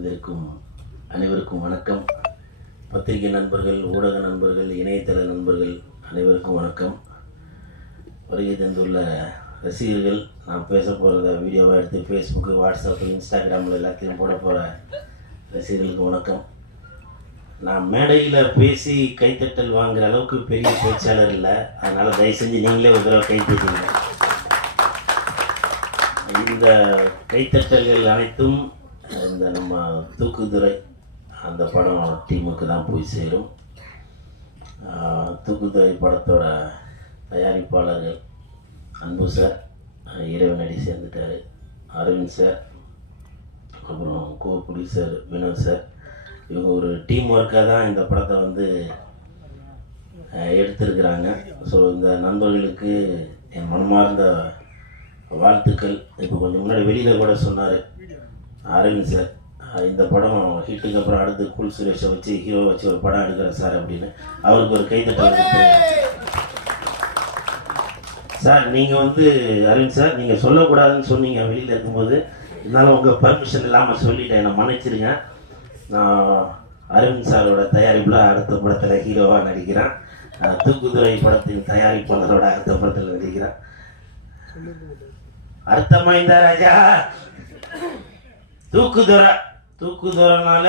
அமைந்திருக்கும் அனைவருக்கும் வணக்கம். பத்திரிகை நண்பர்கள், ஊடக நண்பர்கள், இணையதள நண்பர்கள் அனைவருக்கும் வணக்கம். வருகை தந்துள்ள ரசிகர்கள், நான் பேச போகிறத வீடியோவாக எடுத்து ஃபேஸ்புக்கு, வாட்ஸ்அப்பு, இன்ஸ்டாகிராமில் எல்லாத்தையும் போட போகிற ரசிகர்களுக்கு வணக்கம். நான் மேடையில் பேசி கைத்தட்டல் வாங்குகிற அளவுக்கு பெரிய பேச்சாளர் இல்லை, அதனால் தயவு செஞ்சு நீங்களே ஒரு தடவை கைத்தட்டுங்க. இந்த கைத்தட்டல்கள் அனைத்தும் இந்த நம்ம தூக்குதுறை அந்த படம் டீமுக்கு தான் போய் சேரும். தூக்குதுறை படத்தோட தயாரிப்பாளர்கள் அன்பு சார், இறைவனடி சேர்ந்துட்டார், அரவிந்த் சார், அப்புறம் ப்ரொடியூசர் வினோத் சார். இவங்க ஒரு டீம் ஒர்க்காக தான் இந்த படத்தை வந்து எடுத்திருக்கிறாங்க. ஸோ இந்த நண்பர்களுக்கு என் மனமார்ந்த வாழ்த்துக்கள். இப்போ கொஞ்சம் முன்னாடி வெளியில் கூட சொன்னார் அரவிந்த் சார், இந்த படம் ஹிட்டுக்கு அப்புறம் அடுத்து கூல் சுரேஷை வச்சு ஹீரோ வச்சு ஒரு படம் எடுக்கிறேன் சார் அப்படின்னு. அவருக்கு ஒரு கைத்தட்டல் சார். நீங்கள் வந்து அரவிந்த் சார், நீங்கள் சொல்லக்கூடாதுன்னு சொன்னீங்க வெளியில் இருக்கும்போது, இருந்தாலும் உங்கள் பர்மிஷன் இல்லாமல் சொல்லிட்டேன், என்னை மன்னிச்சிருங்க. நான் அரவிந்த் சாரோட தயாரிப்பில் அடுத்த படத்தில் ஹீரோவாக நடிக்கிறேன். தூக்குதுறை படத்தின் தயாரிப்பாளரோட அடுத்த படத்தில் நடிக்கிறேன். அர்த்தமாய்ந்தா ராஜா? தூக்குதுறைனால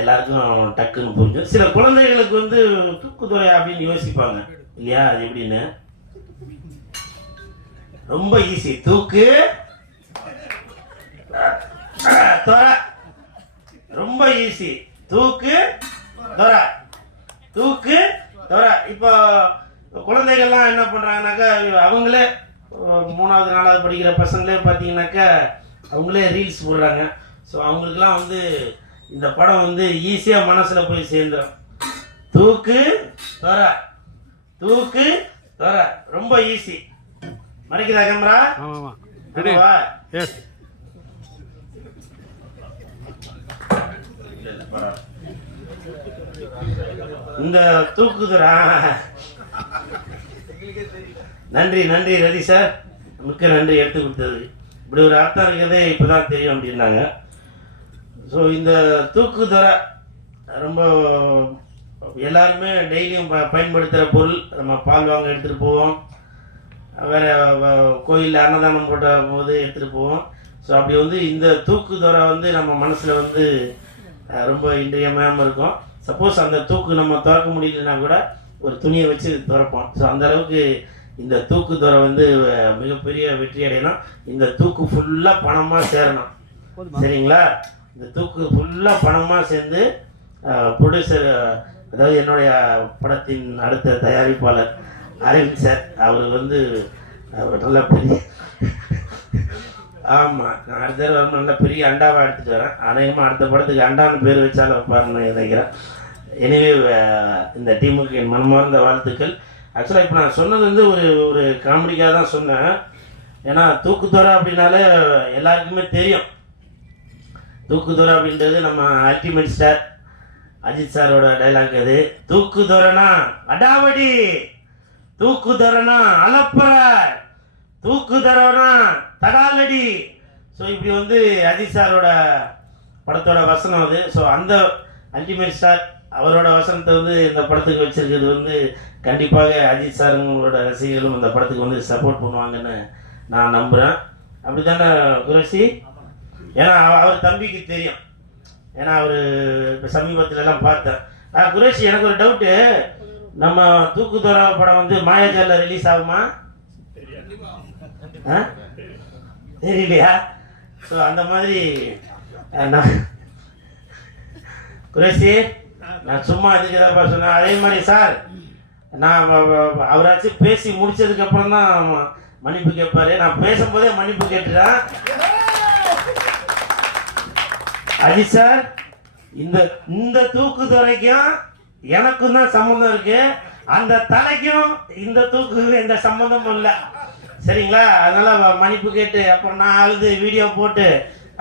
எல்லாருக்கும் டக்குன்னு புரிஞ்சு. சில குழந்தைகளுக்கு வந்து தூக்குதுறை அப்படின்னு யோசிப்பாங்க இல்லையா, அது எப்படின்னு. ரொம்ப ஈஸி. தூக்கு துறை, ரொம்ப ஈஸி. தூக்கு துறை, தூக்கு துறை. இப்போ குழந்தைகள்லாம் என்ன பண்ணுறாங்கனாக்கா, அவங்களே 3வது 4வது படிக்கிற பசங்களே பார்த்தீங்கன்னாக்கா அவங்களே ரீல்ஸ் போடுறாங்க. ஸோ அவங்களுக்குலாம் வந்து இந்த படம் வந்து ஈஸியாக மனசில் போய் சேர்ந்துடும். தூக்கு துறை, தூக்கு துறை, ரொம்ப ஈஸி. மறைக்குதா கேமரா? இந்த தூக்குதுறை. நன்றி நன்றி ரதி சார், மிக்க நன்றி எடுத்து கொடுத்தது. இப்படி ஒரு அர்த்தம் இருக்கிறதே இப்போதான் தெரியும் அப்படின்னாங்க. ஸோ இந்த தூக்குதுறை ரொம்ப எல்லாருமே டெய்லியும் பயன்படுத்துகிற பொருள். நம்ம பால் வாங்க எடுத்துகிட்டு போவோம், வேறு கோயிலில் அன்னதானம் போட்ட போது எடுத்துகிட்டு போவோம். ஸோ அப்படி வந்து இந்த தூக்குதுறை வந்து நம்ம மனசில் வந்து ரொம்ப இன்றியமையாமல் இருக்கும். சப்போஸ் அந்த தூக்கு நம்ம திறக்க முடியலன்னா கூட ஒரு துணியை வச்சு திறப்போம். ஸோ அந்தளவுக்கு இந்த தூக்குதுறை வந்து மிகப்பெரிய வெற்றி அடையணும். இந்த தூக்கு ஃபுல்லாக பணமாக சேரணும், சரிங்களா? இந்த தூக்கு ஃபுல்லாக பணமாக சேர்ந்து ப்ரொடியூசர், அதாவது என்னுடைய படத்தின் அடுத்த தயாரிப்பாளர் அரவிந்த் சார், அவர் வந்து நல்ல பெரிய, ஆமாம், நான் அடுத்த தடவை நல்ல பெரிய அண்டாவாக எடுத்துகிட்டு வரேன். அநேகமாக அடுத்த படத்துக்கு அண்டான்னு பேர் வச்சாலும் பாருன்னு நினைக்கிறேன். எனவே இந்த டீமுக்கு என் மனமார்ந்த வாழ்த்துக்கள். ஆக்சுவலாக இப்போ நான் சொன்னது வந்து ஒரு காமெடிக்காக தான் சொன்னேன். ஏன்னா தூக்குதுறை அப்படின்னாலே எல்லாருக்குமே தெரியும். தூக்குதுறை அப்படின்றது நம்ம அல்டிமேட் ஸ்டார் அஜித் சாரோட டைலாக். அது தூக்குதுறைனா அடாவடி, தூக்குதுறைனா அலப்பற, தூக்குதுறைனா தடாலடி. ஸோ இப்படி வந்து அஜித் சாரோட படத்தோட வசனம் அது. ஸோ அந்த அல்டிமேட் ஸ்டார் அவரோட வசனத்தை வந்து இந்த படத்துக்கு வச்சிருக்கிறது வந்து கண்டிப்பாக அஜித் சாருங்களோட ரசிகர்களும் இந்த படத்துக்கு வந்து சப்போர்ட் பண்ணுவாங்கன்னு நான் நம்புகிறேன். அப்படி தானே குரேஷி? ஏன்னா அவர் தம்பிக்கு தெரியும். ஏன்னா அவர் இப்போ சமீபத்துலலாம் பார்த்தேன். குரேஷி, எனக்கு ஒரு டவுட்டு, நம்ம தூக்குதுறை படம் வந்து மாயாஜாலில் ரிலீஸ் ஆகுமா? தெரியலையா? ஸோ அந்த மாதிரி குரேஷி, நான் சும்மா இதுக்கு ஏதாவது சொன்னேன். அதே மாதிரி சார், நான் அவராச்சும் பேசி முடிச்சதுக்கு அப்புறம் தான் மன்னிப்பு கேட்பாரு. நான் பேசும்போதே மன்னிப்பு கேட்டுறேன். அஜித் சார், இந்த தூக்குதுறைக்கும் எனக்கும் தான் சம்மந்தம் இருக்கு. அந்த தலைக்கும் இந்த தூக்கு எந்த சம்மந்தமும் இல்லை, சரிங்களா? அதனால மன்னிப்பு கேட்டு அப்புறம் நான் அழுது வீடியோ போட்டு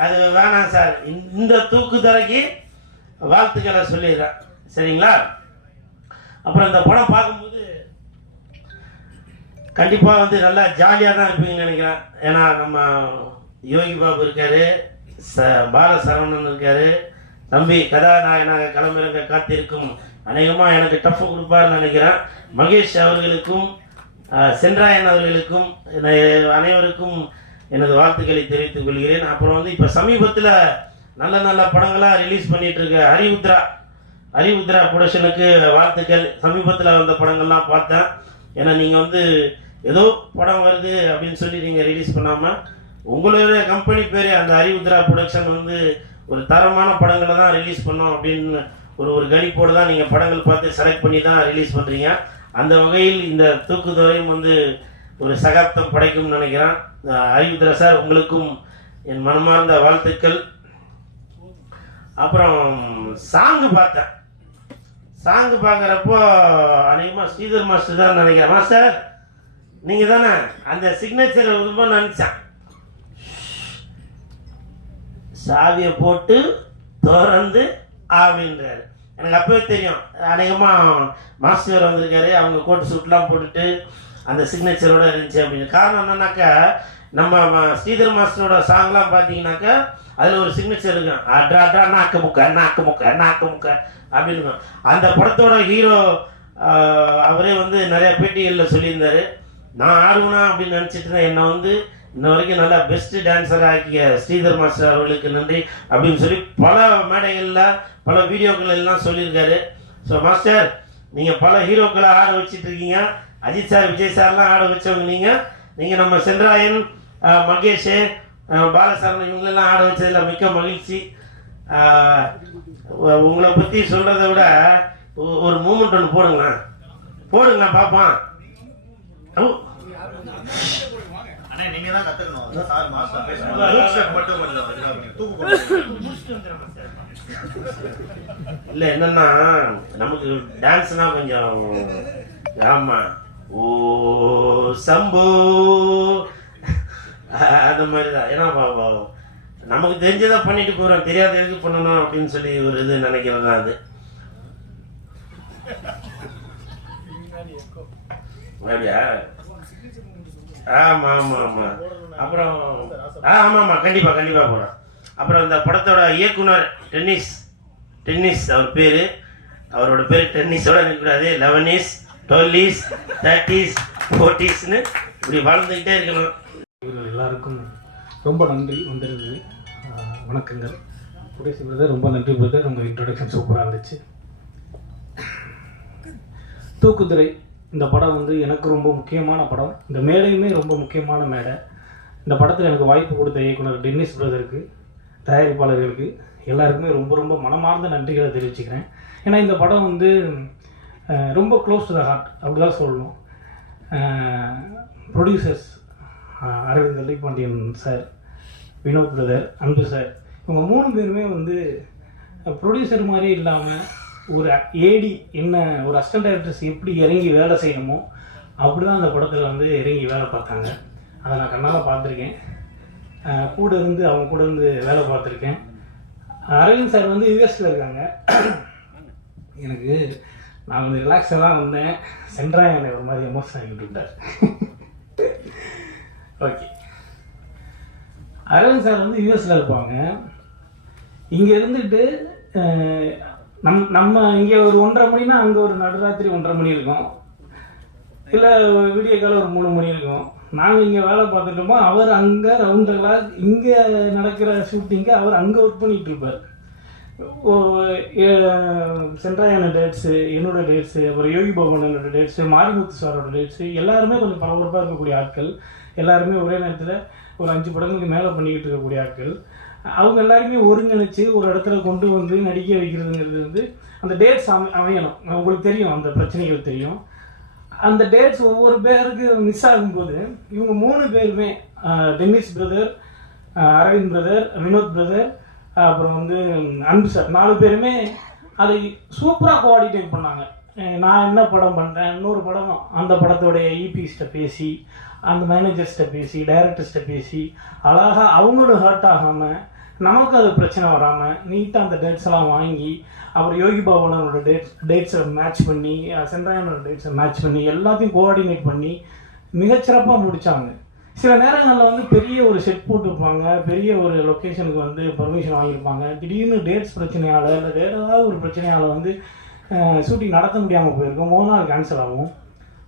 அது வேணாம் சார். இந்த தூக்குதுறைக்கு வாழ்த்துக்களை சொல்லிடுறேன், சரிங்களா? அப்புறம் இந்த படம் பார்க்கும்போது கண்டிப்பாக வந்து நல்லா ஜாலியாக தான் இருப்பீங்கன்னு நினைக்கிறேன். ஏன்னா நம்ம யோகி பாபு இருக்காரு, பாலசரவணன் இருக்காரு. தம்பி கதாநாயகனாக களமிறங்க காத்திருக்கும், அநேகமாக எனக்கு டஃப் கொடுப்பாருன்னு நினைக்கிறேன், மகேஷ் அவர்களுக்கும் சென்றாயன் அவர்களுக்கும் அனைவருக்கும் எனது வாழ்த்துக்களை தெரிவித்துக் கொள்கிறேன். அப்புறம் வந்து இப்போ சமீபத்தில் நல்ல நல்ல படங்களாக ரிலீஸ் பண்ணிட்டு இருக்க ஹரிவுத்ரா ப்ரொடக்ஷனுக்கு வாழ்த்துக்கள். சமீபத்தில் வந்த படங்கள்லாம் பார்த்தேன். ஏன்னா நீங்கள் வந்து ஏதோ படம் வருது அப்படின்னு சொல்லி நீங்கள் ரிலீஸ் பண்ணாமல் உங்களுடைய கம்பெனி பேர் அந்த ஹரிவுத்ரா ப்ரொடக்ஷன் வந்து ஒரு தரமான படங்களை தான் ரிலீஸ் பண்ணோம் அப்படின்னு ஒரு கணிப்போடு தான் நீங்கள் படங்கள் பார்த்து செலக்ட் பண்ணி தான் ரிலீஸ் பண்ணுறீங்க. அந்த வகையில் இந்த தூக்குதுறையும் வந்து ஒரு சகாப்தம் படைக்கும்னு நினைக்கிறேன். ஹரிவுத்ரா சார், உங்களுக்கும் என் மனமார்ந்த வாழ்த்துக்கள். அப்புறம் சாங்கு பார்த்தேன். சாங்கு பார்க்குறப்போ அநேகமாக ஸ்ரீதர் மாஸ்டர் தான் நினைக்கிறேன். மாஸ்டர் நீங்கள் தானே அந்த சிக்னேச்சர் ரொம்ப நினச்சேன். சாவியை போட்டு திறந்து அப்படின்றாரு. எனக்கு அப்பவே தெரியும் அநேகமாக மாஸ்டர் வந்திருக்காரு, அவங்க கோட் சூட்லாம் போட்டுட்டு அந்த சிக்னேச்சரோட இருந்துச்சு அப்படின்னு. காரணம் என்னன்னாக்கா, நம்ம ஸ்ரீதர் மாஸ்டரோட சாங்லாம் பார்த்தீங்கன்னாக்கா அதில் ஒரு சிக்னேச்சர் இருக்கும், அட்ரா அட்ரா நாக்கு முக்க அப்படின்னு. அந்த படத்தோட ஹீரோ அவரே வந்து நிறைய பேட்டிகளில் சொல்லியிருந்தாரு, நான் ஆடுவேனா அப்படின்னு நினச்சிட்டு தான் என்னை வந்து இன்ன வரைக்கும் நல்லா பெஸ்ட் டான்ஸர் ஆக்கிய ஸ்ரீதர் மாஸ்டர் அவர்களுக்கு நன்றி அப்படின்னு சொல்லி பல மேடைகளில் பல வீடியோக்கள் எல்லாம் சொல்லியிருக்காரு. ஸோ மாஸ்டர், நீங்கள் பல ஹீரோக்களை ஆட வச்சுட்டு இருக்கீங்க. அஜித் சார், விஜய் சார்லாம் ஆட வச்சவங்க நீங்கள் நம்ம சென்றாயன், மகேஷ், பாலசரவணன் இவங்களெல்லாம் ஆட வச்சதில் மிக்க மகிழ்ச்சி. உங்களை பற்றி சொல்கிறத விட ஒரு மூமெண்ட் ஒன்று போடுங்களா பார்ப்பான். இல்ல என்னன்னா, நமக்கு டான்ஸ்னா கொஞ்சம் ஆமா ஓ சம்போ அந்த மாதிரிதான். ஏன்னா நமக்கு தெரிஞ்சதா பண்ணிட்டு போறோம், தெரியாத எதுக்கு பண்ணணும் அப்படின்னு சொல்லி ஒரு இது நினைக்கிறது தான் அது. அப்படியா? ஆமாம் ஆமாம் ஆமாம். அப்புறம் கண்டிப்பாக போகிறோம். அப்புறம் இந்த படத்தோட இயக்குனர் டென்னிஸ் அவர் பேர், அவரோட பேர் டென்னிஸோட இருக்கக்கூடாது, 11s 12s 30s 40sன்னு இப்படி வளர்ந்துக்கிட்டே இருக்கணும். இவர்கள் எல்லாருக்கும் ரொம்ப நன்றி வந்துருக்குது. வணக்கங்கள். குடேசி பிரதர் ரொம்ப நன்றி பிரதர், உங்கள் இன்ட்ரொடக்ஷன் சூப்பராக இருந்துச்சு. தூக்குதுறை இந்த படம் வந்து எனக்கு ரொம்ப முக்கியமான படம். இந்த மேடையுமே ரொம்ப முக்கியமான மேடை. இந்த படத்தில் எனக்கு வாய்ப்பு கொடுத்த இயக்குனர் டென்னிஸ் பிரதருக்கு, தயாரிப்பாளர்களுக்கு எல்லாருக்குமே ரொம்ப ரொம்ப மனமார்ந்த நன்றிகளை தெரிவிச்சுக்கிறேன். ஏன்னா இந்த படம் வந்து ரொம்ப க்ளோஸ் டு த ஹார்ட் அப்படி தான் சொல்லணும். Producers Aravind Vellaipandian sir, Vinoth brother, Anbu sir, இவங்க 3 பேருமே வந்து ப்ரொடியூசர் மாதிரியே இல்லாமல் ஒரு ஏடி என்ன ஒரு அசிஸ்டன்ட் டைரக்டர்ஸ் எப்படி இறங்கி வேலை செய்யணுமோ அப்படி தான் அந்த படத்தில் வந்து இறங்கி வேலை பார்த்தாங்க. அதை நான் கண்ணால் பார்த்துருக்கேன். அவங்க கூட இருந்து வேலை பார்த்துருக்கேன். அரவிந்த் சார் வந்து யூஎஸில் இருக்காங்க. எனக்கு நான் வந்து ரிலாக்ஸாக தான் வந்தேன். சென்ட்ராக என்னை ஒரு மாதிரி எமோஷன் ஆகிட்டு இருந்தார். ஓகே, அரவிந்த் சார் வந்து யூஎஸில் இருப்பாங்க. இங்கே இருந்துட்டு நம்ம இங்கே ஒரு 1:30 மணினா அங்கே ஒரு நடுராத்திரி 1:30 மணி இருக்கும், இல்லை விடிய காலம் ஒரு 3 மணி இருக்கும். நாங்கள் இங்கே வேலை பார்த்துட்டோமோ அவர் அங்கே ரவுண்ட் த கிளாக் இங்கே நடக்கிற ஷூட்டிங்கு அவர் அங்கே ஒர்க் பண்ணிகிட்டு இருப்பார். சென்ட்ராயான டேட்ஸு, என்னோடய டேட்ஸு, அப்புறம் யோகி பவனோட டேட்ஸு, மாரிமுத்து சாரோட டேட்ஸு, எல்லாருமே கொஞ்சம் பரபரப்பாக இருக்கக்கூடிய ஆட்கள். எல்லாருமே ஒரே நேரத்தில் ஒரு 5 படங்களுக்கு மேலே பண்ணிக்கிட்டு இருக்கக்கூடிய ஆட்கள். அவங்க எல்லாருமே ஒருங்கிணைச்சு ஒரு இடத்துல கொண்டு வந்து நடிக்க வைக்கிறதுங்கிறது வந்து அந்த டேட்ஸ் அமையணும். உங்களுக்கு தெரியும், அந்த பிரச்சனைகள் தெரியும். அந்த டேட்ஸ் ஒவ்வொரு பேருக்கு மிஸ் ஆகும்போது இவங்க 3 பேருமே, Dennis brother, Aravind brother, Vinod brother, அப்புறம் வந்து அன்பு சார், 4 பேருமே அதை சூப்பராக கோஆர்டினேட் பண்ணாங்க. நான் என்ன படம் பண்ணுறேன், இன்னொரு படம், அந்த படத்தோடைய இபிஸ்ட்டை பேசி, அந்த மேனேஜர்ஸ்ட்டை பேசி, டைரக்டர்ஸ்ட்டை பேசி, அழகாக அவங்களோட ஹர்ட் ஆகாமல் நமக்கு அது பிரச்சனை வராமல் நீட்டாக அந்த டேட்ஸ் எல்லாம் வாங்கி, அப்புறம் யோகி பாபனோட டேட்ஸை மேட்ச் பண்ணி, சென்ட்ராயனோட டேட்ஸை மேட்ச் பண்ணி எல்லாத்தையும் கோஆர்டினேட் பண்ணி மிகச்சிறப்பாக முடித்தாங்க. சில நேரங்களில் வந்து பெரிய ஒரு செட் போட்டிருப்பாங்க, பெரிய ஒரு லொக்கேஷனுக்கு வந்து பர்மிஷன் வாங்கியிருப்பாங்க. திடீர்னு டேட்ஸ் பிரச்சனையால் இல்லை வேறு ஏதாவது ஒரு பிரச்சனையால் வந்து ஷூட்டிங் நடத்த முடியாமல் போயிருக்கும், முதல் நாள் கேன்சல் ஆகும்.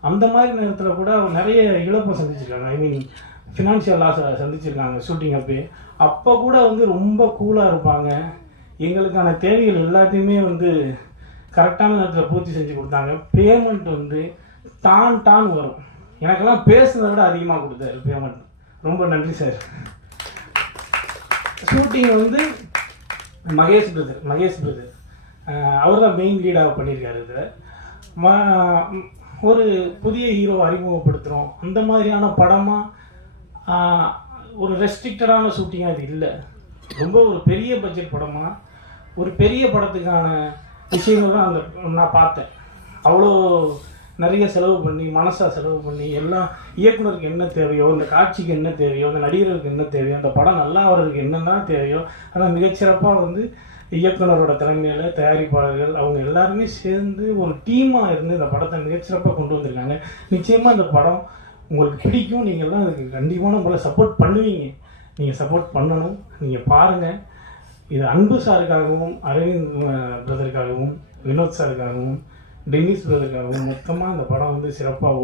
அந்த மாதிரி நேரத்தில் கூட நிறைய இழப்பை சந்திச்சிருக்காங்க. ஐ மீன் ஃபினான்ஷியல் லாஸ் சந்திச்சிருக்காங்க ஷூட்டிங் அப்போ கூட வந்து ரொம்ப கூலாக இருப்பாங்க. எங்களுக்கான தேவைகள் எல்லாத்தையுமே வந்து கரெக்டான நேரத்தில் பூர்த்தி செஞ்சு கொடுத்தாங்க. பேமெண்ட் வந்து டான் வரும். எனக்கெல்லாம் பேசுனதை விட அதிகமாக கொடுத்தாரு பேமெண்ட். ரொம்ப நன்றி சார். ஷூட்டிங் வந்து மகேஷ் பிரதர் அவர் தான் மெயின் லீடாக பண்ணியிருக்காரு. இதில் ஒரு புதிய ஹீரோ அறிமுகப்படுத்துகிறோம். அந்த மாதிரியான படமாக ஒரு ரெஸ்ட்ரிக்டடான ஷூட்டிங்காக இது இல்லை. ரொம்ப ஒரு பெரிய பட்ஜெட் படமாக ஒரு பெரிய படத்துக்கான விஷயங்கள் தான் அந்த நான் பார்த்தேன். அவ்வளோ நிறைய செலவு பண்ணி மனசாக செலவு பண்ணி எல்லாம் இயக்குனருக்கு என்ன தேவையோ, இந்த காட்சிக்கு என்ன தேவையோ, இந்த நடிகர்களுக்கு என்ன தேவையோ, அந்த படம் நல்லா வர்றதுக்கு என்னென்ன தேவையோ ஆனால் மிகச்சிறப்பாக வந்து இயக்குனரோட தலைமையில் தயாரிப்பாளர்கள் அவங்க எல்லாருமே சேர்ந்து ஒரு டீமாக இருந்து இந்த படத்தை மிகச்சிறப்பாக கொண்டு வந்திருக்காங்க. நிச்சயமாக இந்த படம் உங்களுக்கு பிடிக்கும். நீங்கள்லாம் அதுக்கு கண்டிப்பான முறையில் சப்போர்ட் பண்ணுவீங்க. நீங்கள் சப்போர்ட் பண்ணணும். நீங்கள் பாருங்கள். இது அன்பு சாருக்காகவும், அரவிந்த் பிரதருக்காகவும், வினோத் சாருக்காகவும், டென்னிஸ் பிரதருக்காகவும் மொத்தமாக இந்த படம் வந்து சிறப்பாக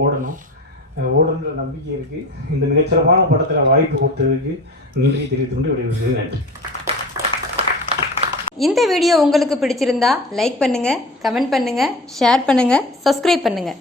ஓடணுன்ற நம்பிக்கை இருக்குது. இந்த மிகச்சிறப்பான படத்தில் வாய்ப்பு கொடுத்ததுக்கு நன்றி தெரிவித்துக்கொண்டு விடைபெறுகிறேன். நன்றி. இந்த வீடியோ உங்களுக்கு பிடிச்சிருந்தா லைக் பண்ணுங்கள், கமெண்ட் பண்ணுங்கள், ஷேர் பண்ணுங்கள், சப்ஸ்கிரைப் பண்ணுங்கள்.